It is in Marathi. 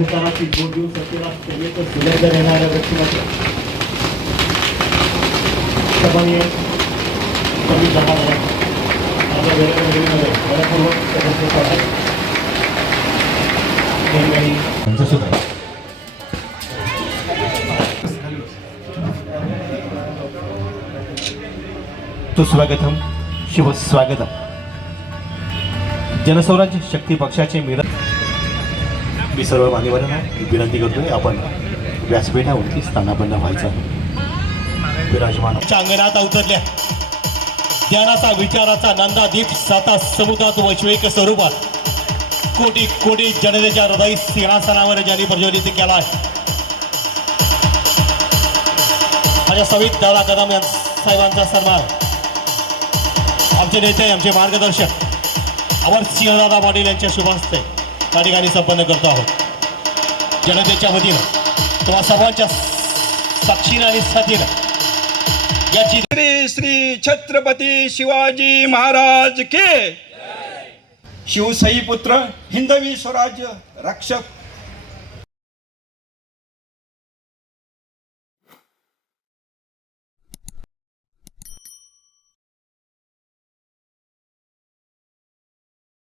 अधिकाराची बोट देऊन सत्तेला सेवेचं सिलेंडर येणाऱ्या व्यक्तिमत्व सन्माननीय कमी दहा माझ्या वेळेमध्ये मनपूर्वक सदस्य आहे सुस्वागतम शुभ स्वागतम जनस्वराज्य शक्ती पक्षाचे मिर मी सर्व मान्यवरांना विनंती करतोय आपण व्यासपीठावरती स्थानापन्न व्हायचं. विराजमान. अंगणात अवतरल्या. ज्ञानाचा विचाराचा नंदादीप साता समुद्रात वैश्विक स्वरूपात. कोटी कोटी जनतेच्या हृदय सिंहासनावर ज्यांनी प्रज्वलित केला आहे. माझ्या सवित दादा कदम या साहेबांचा सन्मान. आमचे नेते आमचे मार्गदर्शक. अमर सिंहदादा पाटील यांच्या शुभ हस्ते त्या ठिकाणी संपन्न करतो आहोत. जनतेच्या वतीनं किंवा सर्वांच्या साक्षीनं आणि साथीनं याची श्री श्री छत्रपती शिवाजी महाराज के शिवसई पुत्र हिंदवी स्वराज्य रक्षक